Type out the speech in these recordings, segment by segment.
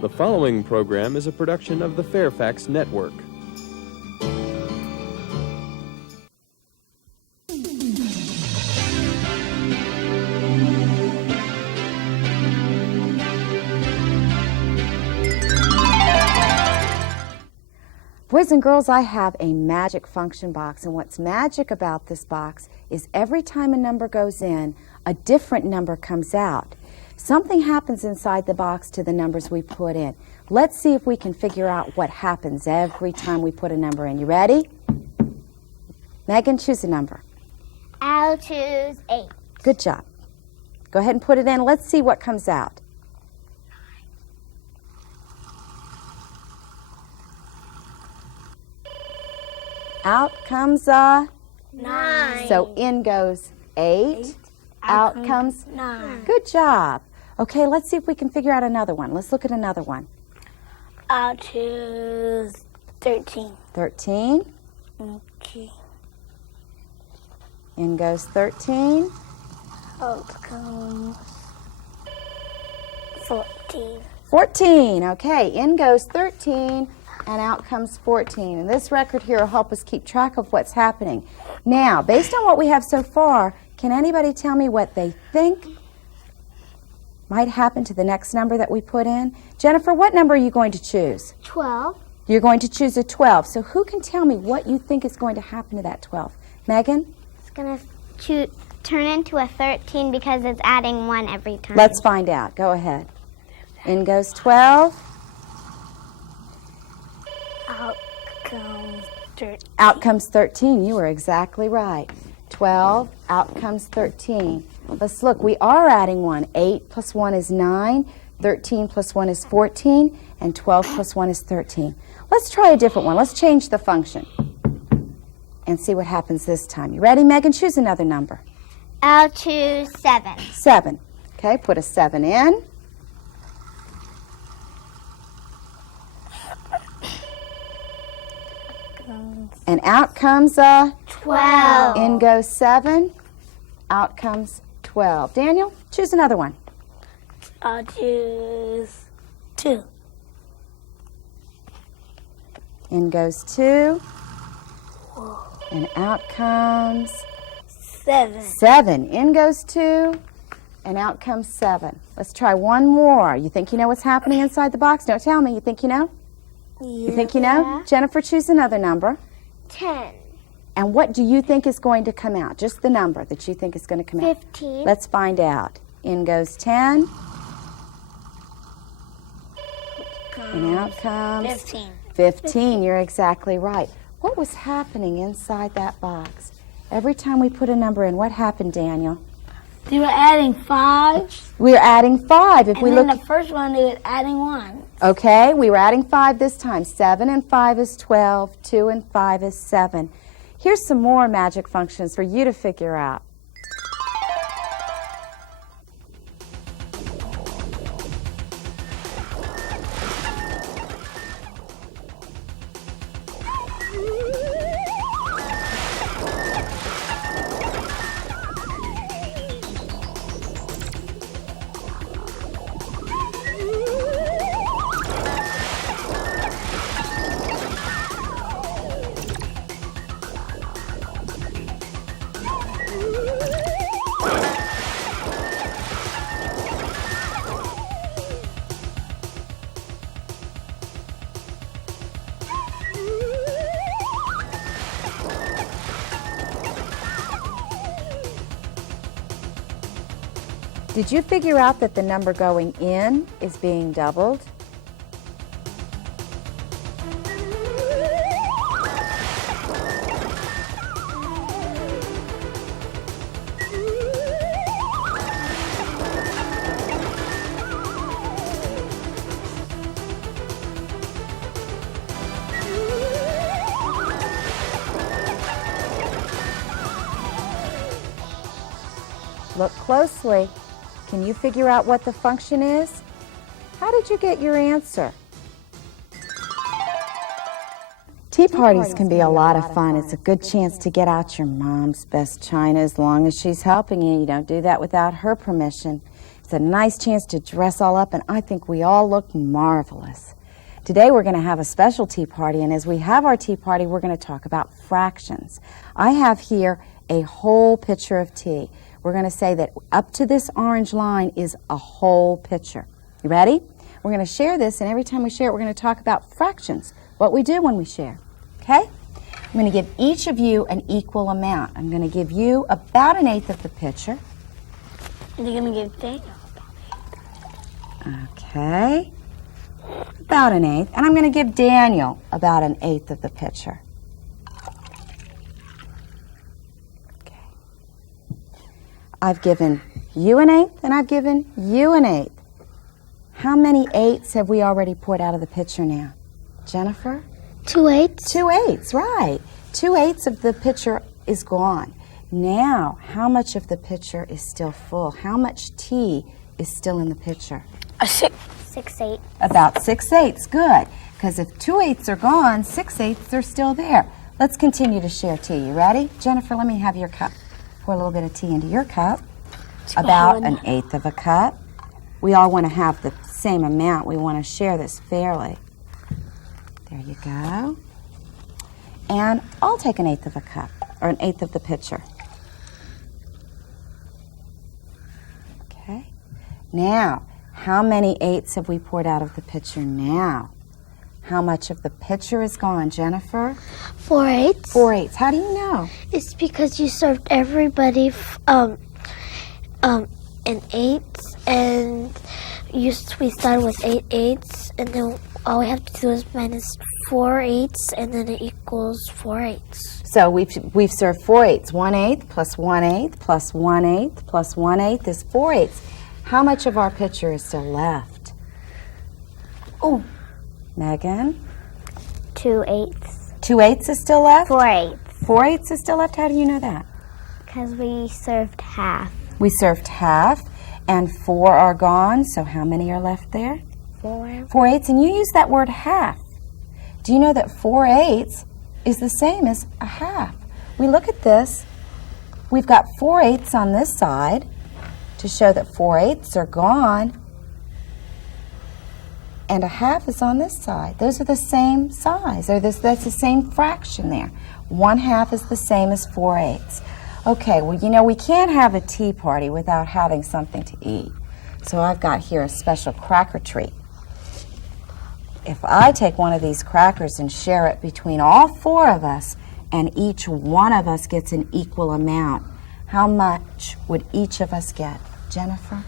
The following program is a production of the Fairfax Network. Boys and girls, I have a magic function box, and what's magic about this box is every time a number goes in, a different number comes out. Something happens inside the box to the numbers we put in. Let's see if we can figure out what happens every time we put a number in. You ready? Megan, choose a number. I'll choose 8. Good job. Go ahead and put it in. Let's see what comes out. Out comes 9. So in goes 8. Out comes 9. Good job. Okay, let's see if we can figure out another one. Let's look at another one. I'll choose 13. 13. Okay. In goes 13. Out comes 14. 14. Okay, in goes 13 and out comes 14. And this record here will help us keep track of what's happening. Now, based on what we have so far, can anybody tell me what they think might happen to the next number that we put in? Jennifer, what number are you going to choose? 12. You're going to choose a 12. So who can tell me what you think is going to happen to that 12? Megan? It's going to turn into a 13 because it's adding 1 every time. Let's find out. Go ahead. In goes 12. Out comes 13. Out comes 13. You were exactly right. 12. Out comes 13. Let's look. We are adding 1. 8 plus 1 is 9. 13 plus 1 is 14. And 12 plus 1 is 13. Let's try a different one. Let's change the function and see what happens this time. You ready, Megan? Choose another number. I'll choose 7. 7. Okay, put a 7 in. And out comes 12. In goes 7. Out comes 12. Daniel, choose another one. I'll choose 2. In goes 2. And out comes 7. 7. In goes 2. And out comes 7. Let's try one more. You think you know what's happening inside the box? Don't tell me. You think you know? You think you know? Jennifer, choose another number. 10. And what do you think is going to come out? Just the number that you think is going to come out. 15. Let's find out. In goes 10. And out comes 15. 15. You're exactly right. What was happening inside that box? Every time we put a number in, what happened, Daniel? They were adding 5. We were adding 5. If And we then look, the first one, they were adding 1. okay, we were adding 5 this time. 7 and 5 is 12. 2 and 5 is 7. Here's some more magic functions for you to figure out. Did you figure out that the number going in is being doubled? Look closely. Can you figure out what the function is? How did you get your answer? Tea parties can be a lot of fun. It's a good chance to get out your mom's best china as long as she's helping you. You don't do that without her permission. It's a nice chance to dress all up, and I think we all look marvelous. Today we're going to have a special tea party, and as we have our tea party, we're going to talk about fractions. I have here a whole pitcher of tea. We're going to say that up to this orange line is a whole pitcher. You ready? We're going to share this, and every time we share it, we're going to talk about fractions, what we do when we share. Okay? I'm going to give each of you an equal amount. I'm going to give you about 1/8 of the pitcher. And you're going to give Daniel. Okay. About 1/8. And I'm going to give Daniel about 1/8 of the pitcher. Okay. I've given you 1/8, and I've given you 1/8. How many 8s have we already poured out of the pitcher now? Jennifer? 2 8s. 2 8s, right. 2 8s of the pitcher is gone. Now, how much of the pitcher is still full? How much tea is still in the pitcher? A 6. 6 8. About 6 8s, good. Because if 2 8s are gone, 6 8s are still there. Let's continue to share tea. You ready? Jennifer, let me have your cup. Pour a little bit of tea into your cup. About 1/8 of a cup. We all want to have the same amount. We want to share this fairly. There you go. And I'll take 1/8 of a cup, or 1/8 of the pitcher. Okay. Now, how many 8s have we poured out of the pitcher now? How much of the pitcher is gone, Jennifer? 4 8s. 4 8s. How do you know? It's because you served everybody an 8, and we started with 8 8s, and then all we have to do is minus 4 8s, and then it equals 4 8s. So we've served 4 8s. 1/8 plus 1/8 plus 1/8 plus 1/8 is 4 8s. How much of our pitcher is still left? Oh, Megan? 2 8s. 2 8s is still left? 4 8s. 4 8s is still left? How do you know that? Because we served half. We served half, and 4 are gone, so how many are left there? 4. 4 8s, and you use that word half. Do you know that 4 8s is the same as a half? We look at this. We've got 4 8s on this side to show that 4 8s are gone, and a half is on this side. Those are the same size, or that's the same fraction there. 1/2 is the same as 4 8s. Okay, well, you know, we can't have a tea party without having something to eat. So I've got here a special cracker treat. If I take one of these crackers and share it between all 4 of us, and each one of us gets an equal amount, how much would each of us get? Jennifer?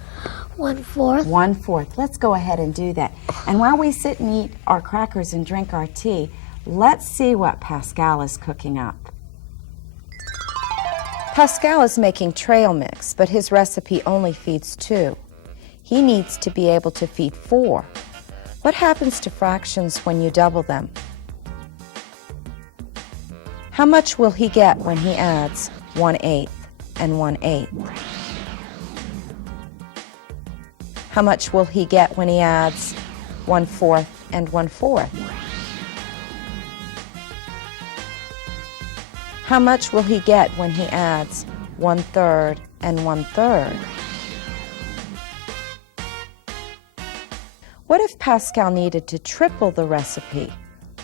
1/4. 1/4. Let's go ahead and do that. And while we sit and eat our crackers and drink our tea, let's see what Pascal is cooking up. Pascal is making trail mix, but his recipe only feeds 2. He needs to be able to feed 4. What happens to fractions when you double them? How much will he get when he adds 1/8 and 1/8? How much will he get when he adds 1/4 and 1/4? How much will he get when he adds 1/3 and 1/3? What if Pascal needed to triple the recipe?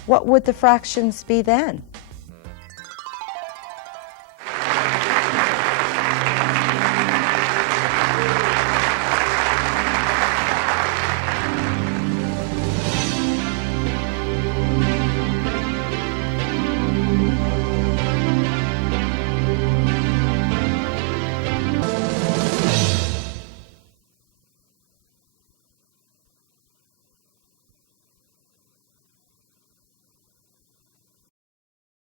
What would the fractions be then?